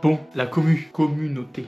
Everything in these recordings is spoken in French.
Bon, la communauté.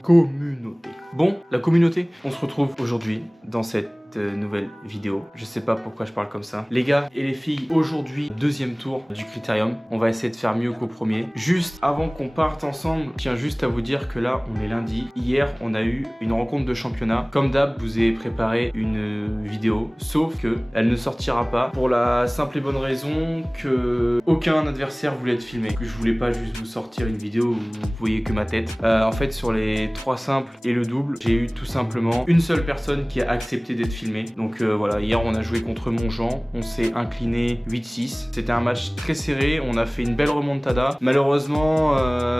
Bon, la communauté, on se retrouve aujourd'hui dans cette nouvelle vidéo. Je sais pas pourquoi je parle comme ça. Les gars et les filles, aujourd'hui, deuxième tour du Critérium. On va essayer de faire mieux qu'au premier. Juste avant qu'on parte ensemble, je tiens juste à vous dire que là, on est lundi. Hier, on a eu une rencontre de championnat. Comme d'hab, je vous ai préparé une vidéo, sauf que elle ne sortira pas pour la simple et bonne raison que aucun adversaire voulait être filmé. Que je voulais pas juste vous sortir une vidéo où vous voyez que ma tête. En fait, sur les 3 simples et le double, j'ai eu tout simplement une seule personne qui a accepté d'être filmée. Donc voilà, hier on a joué contre Montjean, on s'est incliné 8-6. C'était un match très serré, on a fait une belle remontada. Malheureusement,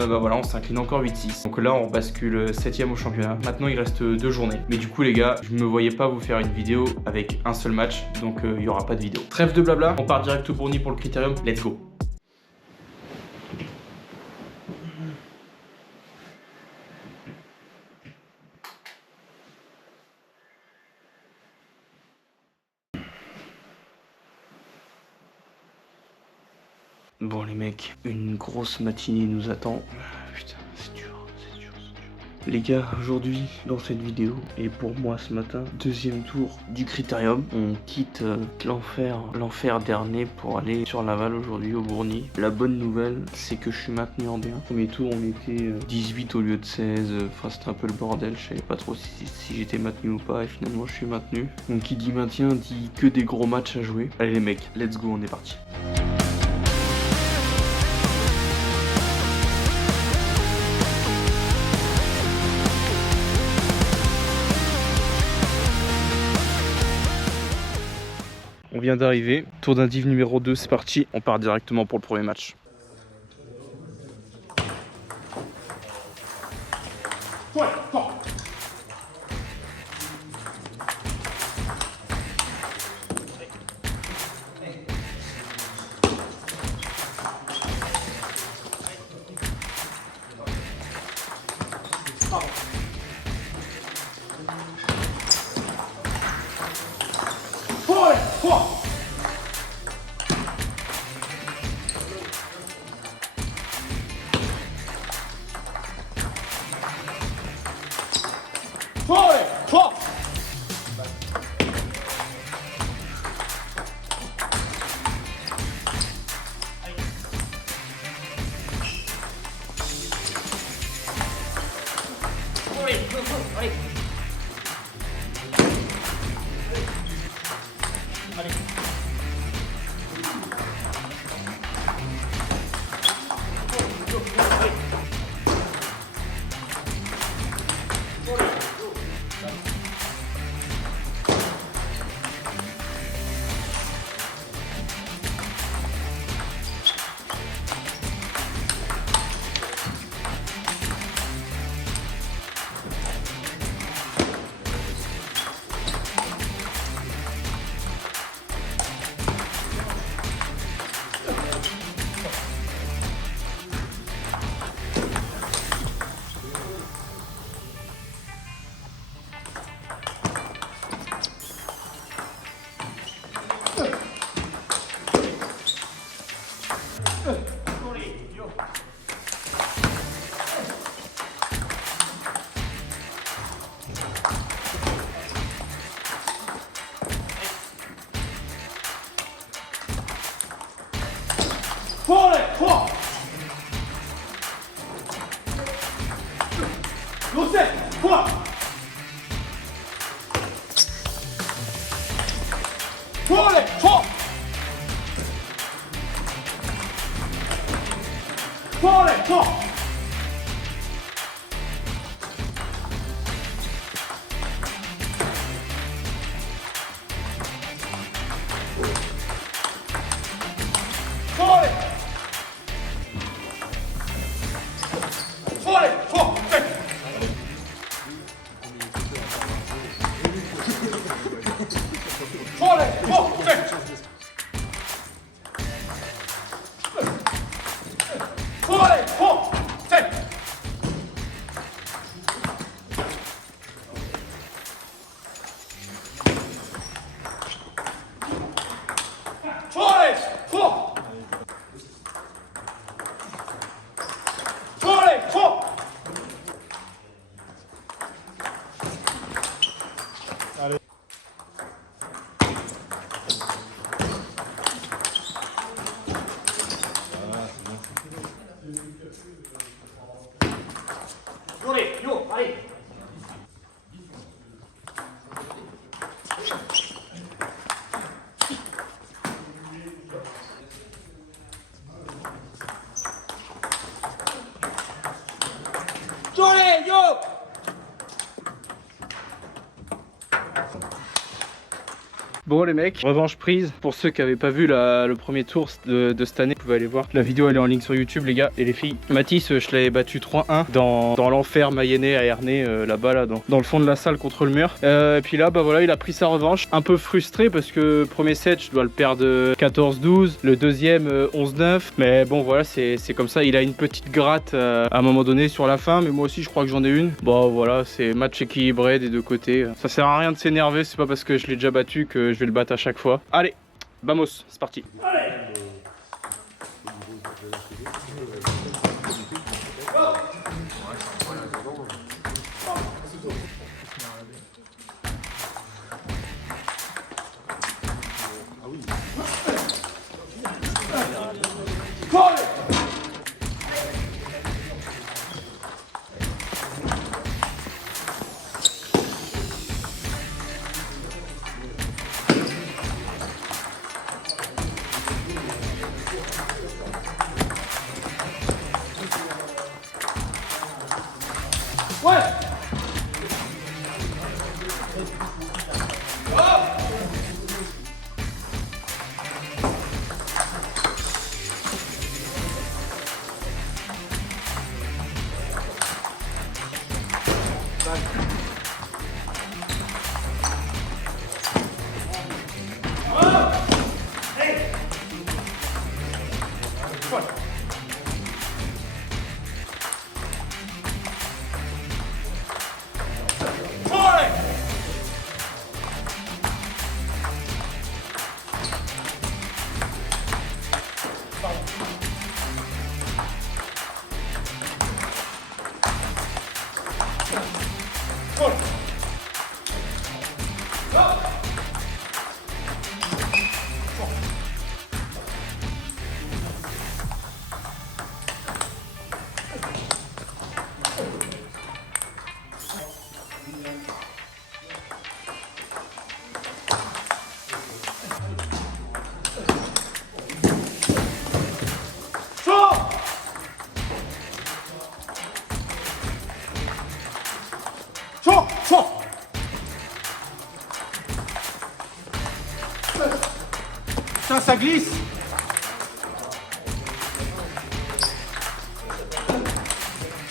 voilà, on s'incline encore 8-6. Donc là on bascule 7ème au championnat. Maintenant il reste 2 journées. Mais du coup les gars, je me voyais pas vous faire une vidéo avec un seul match, donc il y aura pas de vidéo. Trêve de blabla, on part direct au Bourny pour le Critérium, let's go. Bon les mecs, une grosse matinée nous attend. Putain, c'est dur. Les gars, aujourd'hui, dans cette vidéo, et pour moi ce matin, deuxième tour du Critérium. On quitte l'enfer dernier pour aller sur Laval aujourd'hui au Bourny. La bonne nouvelle, c'est que je suis maintenu en D1. Premier tour, on était 18 au lieu de 16. Enfin, c'était un peu le bordel. Je savais pas trop si j'étais maintenu ou pas. Et finalement, je suis maintenu. Donc, qui dit maintien, dit que des gros matchs à jouer. Allez les mecs, let's go, on est parti. On vient d'arriver, tour d'un div numéro 2, c'est parti, on part directement pour le premier match. Allez, yo! Bon les mecs, revanche prise. Pour ceux qui n'avaient pas vu le premier tour de cette année, vous pouvez aller voir. La vidéo elle est en ligne sur YouTube les gars et les filles. Mathis, je l'avais battu 3-1 dans l'enfer mayennais à Ernée, là-bas, là, dans le fond de la salle contre le mur. Et puis là, bah voilà, il a pris sa revanche. Un peu frustré parce que premier set, je dois le perdre 14-12. Le deuxième 11-9. Mais bon voilà, c'est comme ça. Il a une petite gratte à un moment donné sur la fin. Mais moi aussi je crois que j'en ai une. Bon voilà, c'est match équilibré des deux côtés. Ça sert à rien de s'énerver, c'est pas parce que je l'ai déjà battu que je vais le battre à chaque fois. Allez, vamos, c'est parti. Allez. Ouais. Putain, ça glisse.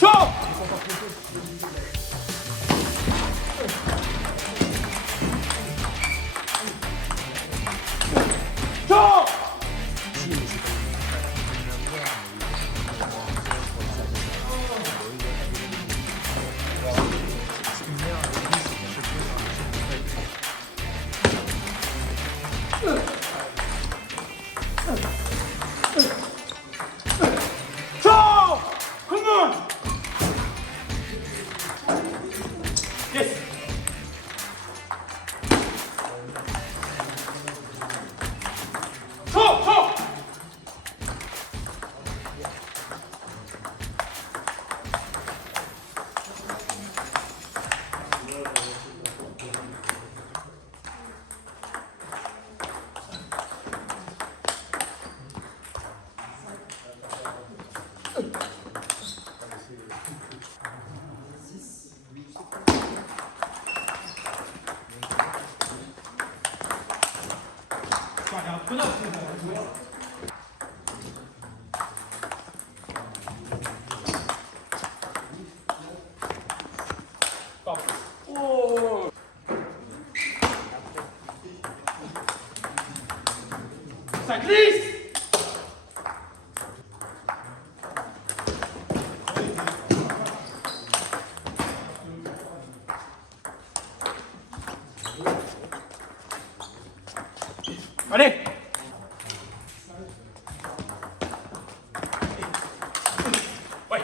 Chaud. Chaud. Oh. Ça glisse. Allez. Ouais,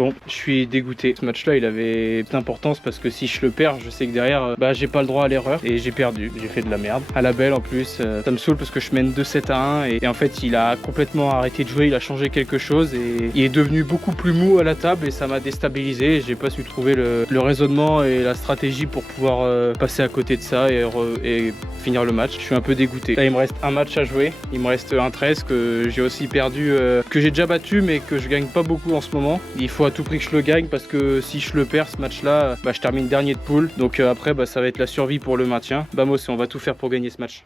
Bon, je suis dégoûté. Ce match-là, il avait d'importance parce que si je le perds, je sais que derrière, j'ai pas le droit à l'erreur et j'ai perdu. J'ai fait de la merde. À la belle en plus, ça me saoule parce que je mène 2-7 à 1 et en fait, il a complètement arrêté de jouer, il a changé quelque chose et il est devenu beaucoup plus mou à la table et ça m'a déstabilisé. J'ai pas su trouver le raisonnement et la stratégie pour pouvoir passer à côté de ça et finir le match. Je suis un peu dégoûté. Là, il me reste un match à jouer. Il me reste un 13 que j'ai aussi perdu, que j'ai déjà battu mais que je gagne pas beaucoup en ce moment. Il faut à tout prix que je le gagne parce que si je le perds ce match-là, je termine dernier de poule. Donc après, ça va être la survie pour le maintien. Vamos, on va tout faire pour gagner ce match.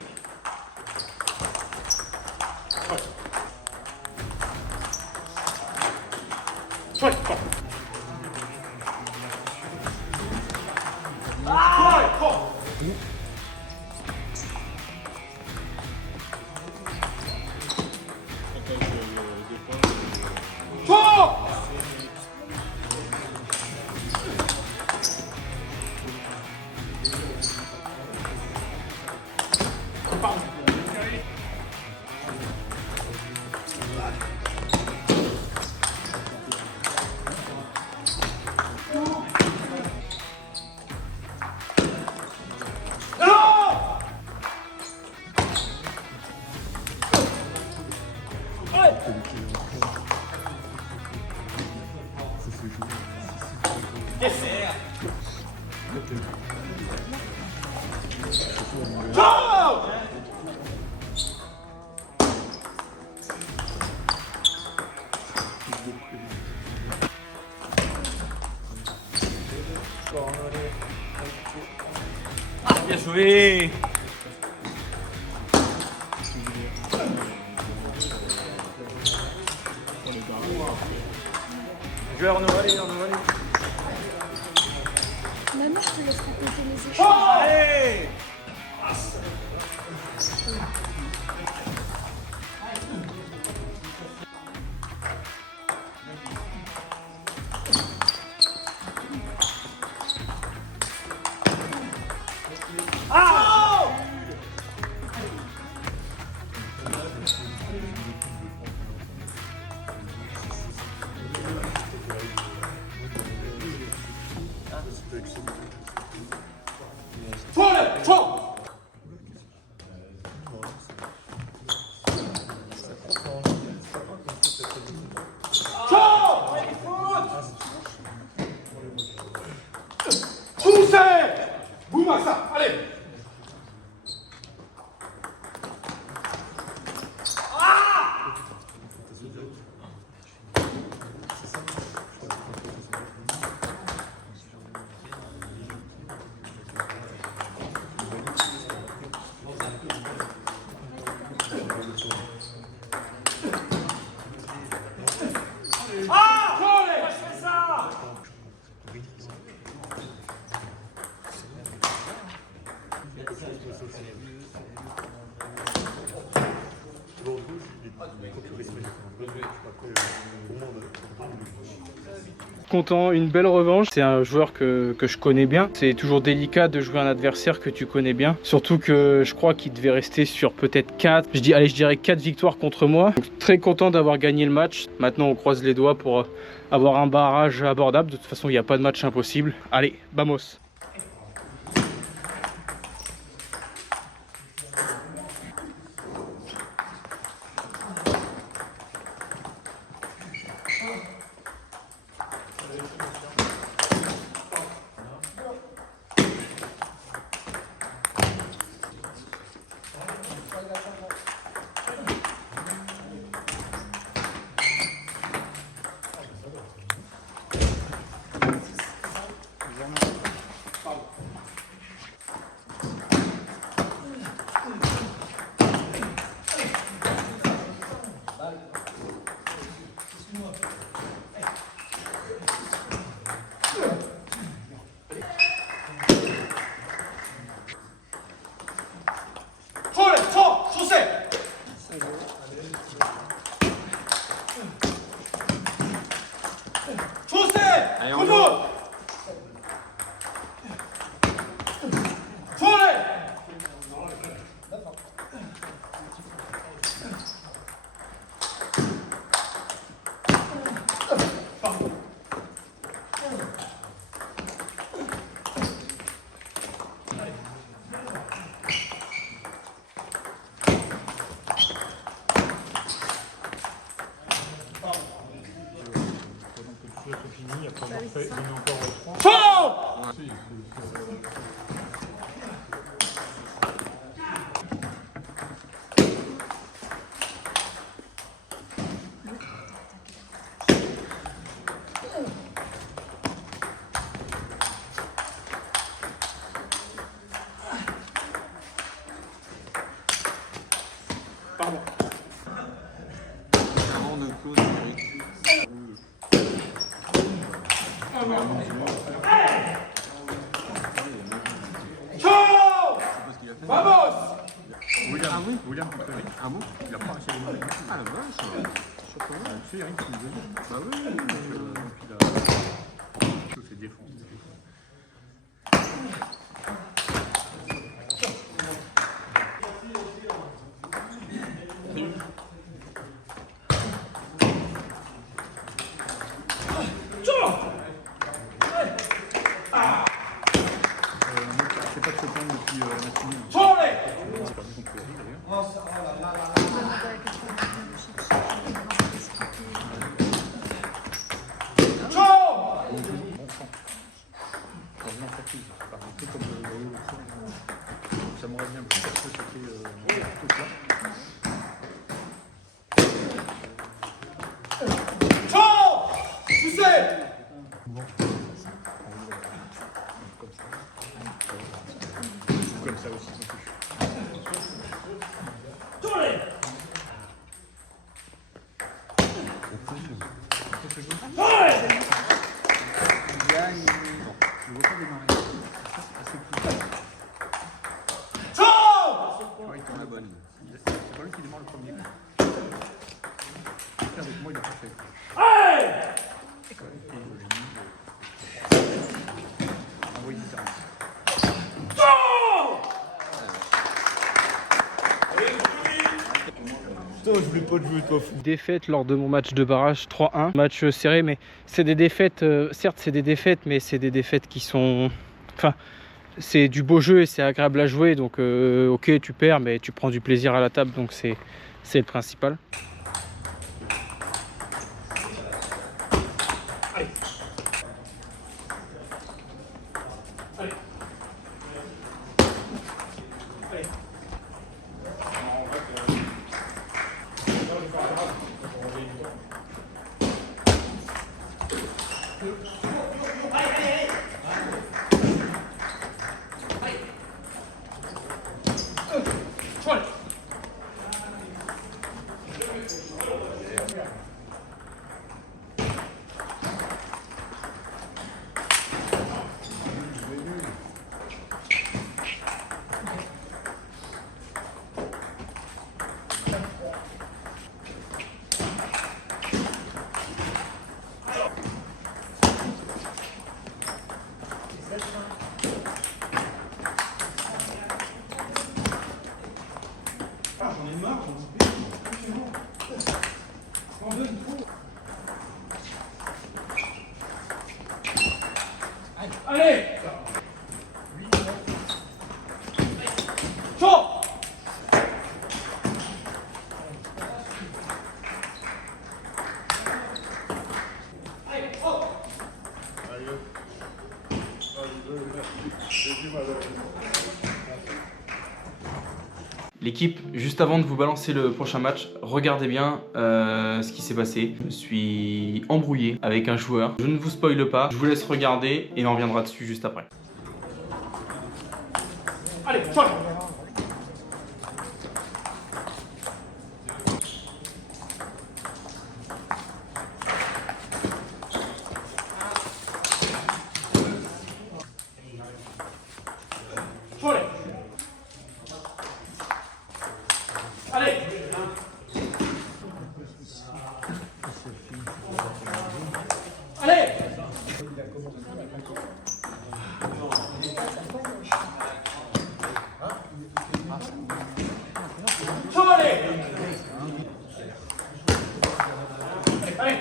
Bien joué. Joueur, on va aller. Maman, je te laisse raconter les échanges. Allez. Content, une belle revanche. C'est un joueur que je connais bien. C'est toujours délicat de jouer un adversaire que tu connais bien. Surtout que je crois qu'il devait rester sur peut-être 4. Je dirais 4 victoires contre moi. Donc, très content d'avoir gagné le match. Maintenant, on croise les doigts pour avoir un barrage abordable. De toute façon, il n'y a pas de match impossible. Allez, vamos! Vamos! William, William Contreras. Ah bon? Il a pas réussi à démarrer. Ah la vache! Chocolat. Tu sais, Eric, tu nous as dit. Bah oui, donc il a. Je fais défense. C'est pas de Chopin depuis matinée. C'est pas de Contreras d'ailleurs. Dans une entreprise, par un peu comme le vélo, ça m'aurait bien plu parce que c'était plutôt plat. Comme ça aussi, non plus. Je ne vois pas démarrer. Assez cool. Ouais, il tourne la bonne. C'est pas lui qui démarre le premier. Avec moi, il a pas fait. Envoyé différence. Putain, je voulais pas te jouer, toi fou. Défaite lors de mon match de barrage 3-1. Match serré, mais c'est des défaites, certes c'est des défaites, mais c'est des défaites qui sont... Enfin, c'est du beau jeu et c'est agréable à jouer, donc ok tu perds, mais tu prends du plaisir à la table, donc c'est le principal. Allez! Chaud! L'équipe, juste avant de vous balancer le prochain match, regardez bien ce qui s'est passé. Je me suis embrouillé avec un joueur. Je ne vous spoile pas, je vous laisse regarder et on reviendra dessus juste après. Allez, chaud! Allez! Allez! Chaud, allez! Allez!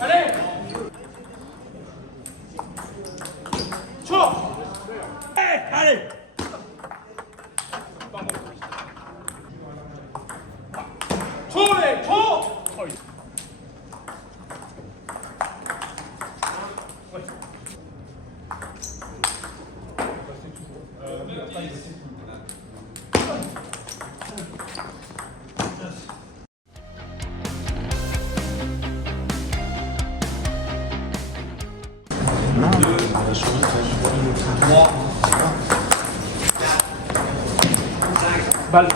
Allez! Chaud! Allez! Chaud, allez! Chaud! Balle.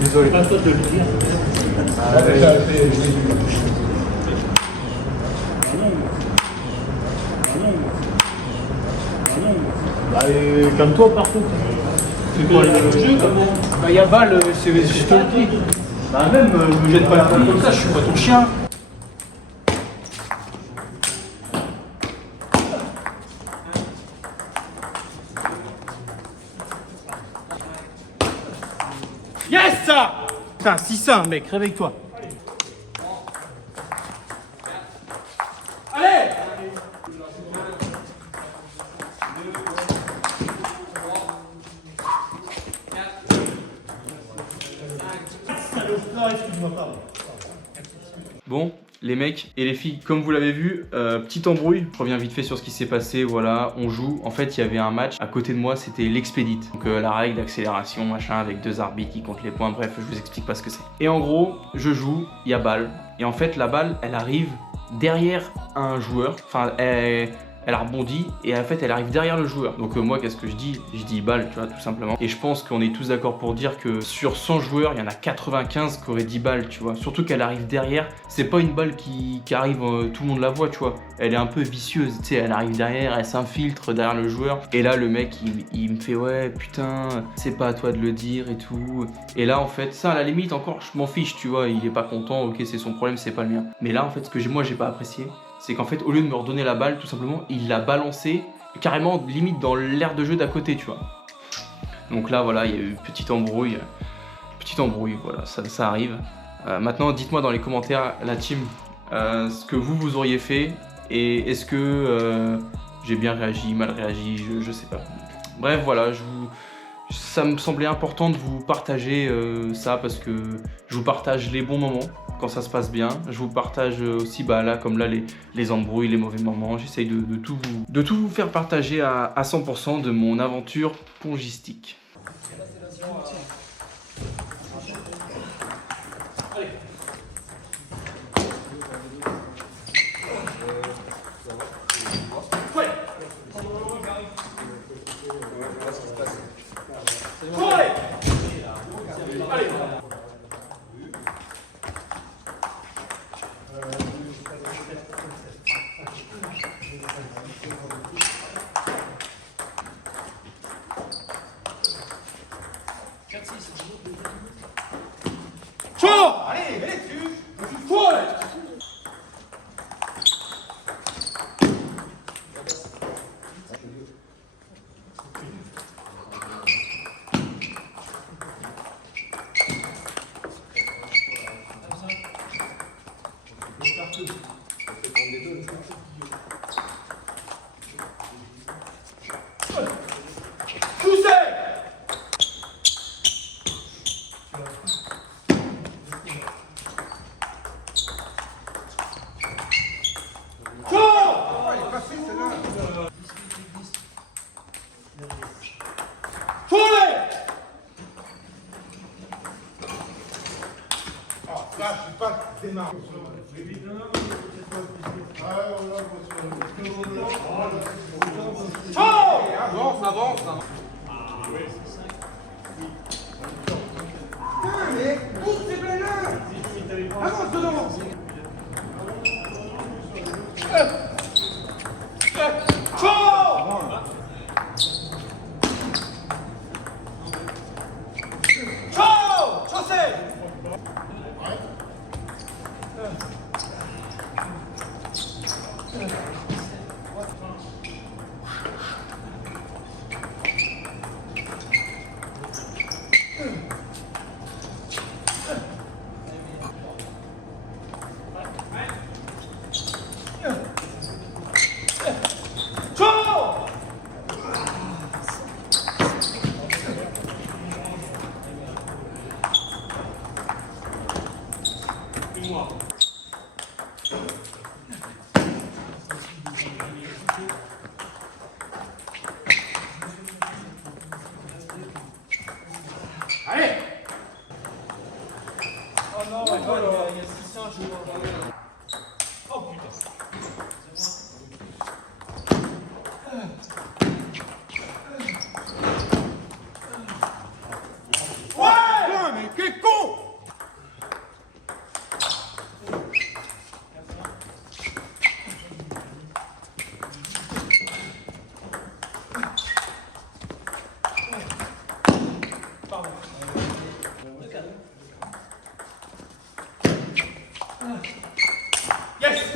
Désolé. Pas toi de le dire. Allez, calme-toi partout. C'est quoi le jeu comment? Bah y a balle, c'est je te le dis. Bah même, me jette pas la balle comme ça, je suis pas ton chien. Yes ça. Putain, 6-1 mec, réveille-toi. Allez. Bon, les mecs et les filles, comme vous l'avez vu, petite embrouille. Je reviens vite fait sur ce qui s'est passé. Voilà, on joue. En fait, il y avait un match à côté de moi, c'était l'expédite. Donc la règle d'accélération, machin, avec 2 arbitres qui comptent les points. Bref, je vous explique pas ce que c'est. Et en gros, je joue, il y a balle. Et en fait, la balle, elle arrive derrière un joueur. Enfin, elle a rebondi et en fait elle arrive derrière le joueur. Donc moi qu'est-ce que je dis? Je dis balle, tu vois, tout simplement. Et je pense qu'on est tous d'accord pour dire que sur 100 joueurs, il y en a 95 qui auraient 10 balles, tu vois. Surtout qu'elle arrive derrière, c'est pas une balle qui arrive, tout le monde la voit, tu vois. Elle est un peu vicieuse, tu sais, elle arrive derrière, elle s'infiltre derrière le joueur. Et là le mec il me fait ouais putain, c'est pas à toi de le dire et tout. Et là en fait ça à la limite encore je m'en fiche, tu vois, il est pas content, ok c'est son problème, c'est pas le mien. Mais là en fait ce que moi j'ai pas apprécié, c'est qu'en fait, au lieu de me redonner la balle, tout simplement, il l'a balancée carrément limite dans l'aire de jeu d'à côté, tu vois. Donc là, voilà, il y a eu petite embrouille, voilà, ça arrive. Maintenant, dites-moi dans les commentaires, la team, ce que vous auriez fait et est-ce que j'ai bien réagi, mal réagi, je sais pas. Bref, voilà, ça me semblait important de vous partager ça parce que je vous partage les bons moments quand ça se passe bien. Je vous partage aussi là comme là les embrouilles, les mauvais moments. J'essaye de tout vous faire partager à 100% de mon aventure pongistique. Allez, mets dessus. Faut aller. Avance. Mais pousse ces blés-là. Avance dedans.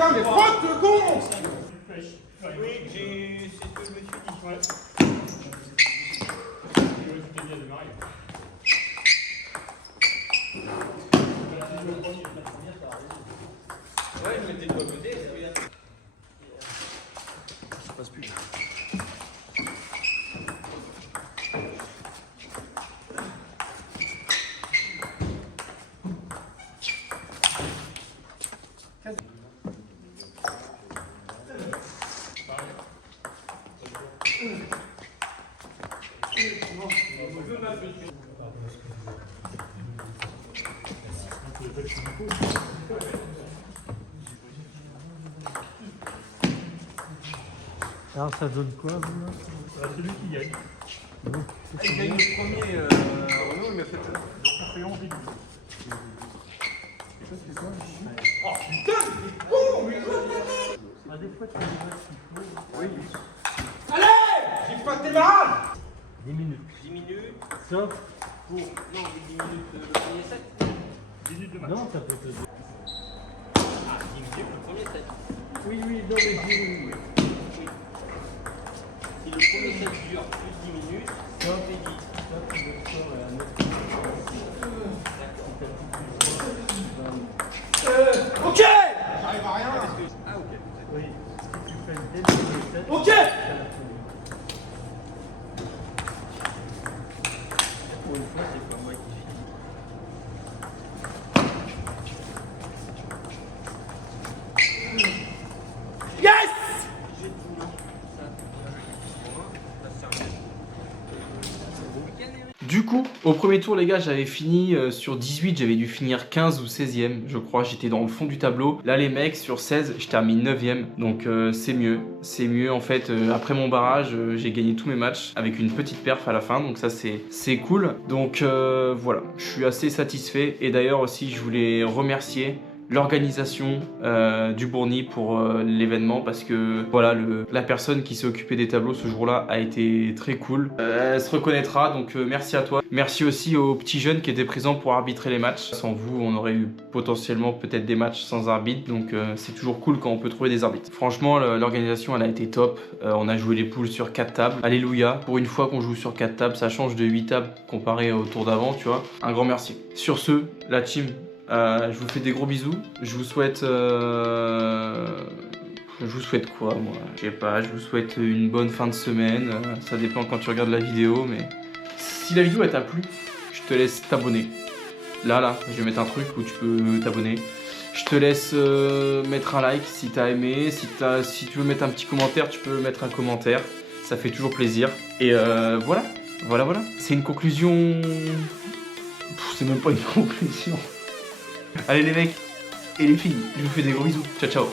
putain, mais faute de con! Oui, c'est ce que je me suis dit. Ouais. C'était bien démarré. Ouais, je mettais de l'autre côté, c'est bien. Ça passe plus. Alors ça donne quoi vous là? Celui qui gagne. Il gagne le premier, Renaud, il m'a fait peur. Donc on fait 11 et 12. Oh putain, c'est con! Ah, des fois tu fais des matchs qu'il faut. Oui. Allez! J'ai pas de démarrage! 10 minutes. 10 minutes Sauf pour. Non, 10 minutes le premier set. 10 minutes de match. Non, ça peut être. Ah, 10 minutes le premier set. Oui, oui, non, mais 10 minutes. Si le premier set dure plus 10 minutes, Sauf c'est 10. Sauf le score est à 9. Ok! J'arrive à rien là. Ah, ok. Oui, si tu fais le dès le premier set. Ok! c'est à la fin. Pour une fois, c'est pas moi qui finis. Yes! J'ai tout là. Ça sert. Du coup, au premier tour, les gars, j'avais fini sur 18, j'avais dû finir 15 ou 16e, je crois. J'étais dans le fond du tableau. Là, les mecs, sur 16, je termine 9e. Donc, c'est mieux. C'est mieux, en fait. Après mon barrage, j'ai gagné tous mes matchs avec une petite perf à la fin. Donc, ça, c'est cool. Donc, voilà. Je suis assez satisfait. Et d'ailleurs, aussi, je voulais remercier l'organisation du Bourny pour l'événement parce que voilà, la personne qui s'est occupée des tableaux ce jour-là a été très cool. Elle se reconnaîtra, donc merci à toi. Merci aussi aux petits jeunes qui étaient présents pour arbitrer les matchs. Sans vous, on aurait eu potentiellement peut-être des matchs sans arbitre, donc c'est toujours cool quand on peut trouver des arbitres. Franchement, l'organisation elle a été top. On a joué les poules sur 4 tables. Alléluia, pour une fois qu'on joue sur 4 tables, ça change de 8 tables comparé au tour d'avant, tu vois. Un grand merci. Sur ce, la team, je vous fais des gros bisous. Je vous souhaite quoi, moi? Je sais pas, je vous souhaite une bonne fin de semaine. Ça dépend quand tu regardes la vidéo, mais si la vidéo elle t'a plu, je te laisse t'abonner. Là, je vais mettre un truc où tu peux t'abonner. Je te laisse mettre un like si t'as aimé. Si tu veux mettre un petit commentaire, tu peux mettre un commentaire. Ça fait toujours plaisir. Et voilà. C'est une conclusion. C'est même pas une conclusion. Allez les mecs et les filles, je vous fais des gros bisous. Ciao ciao.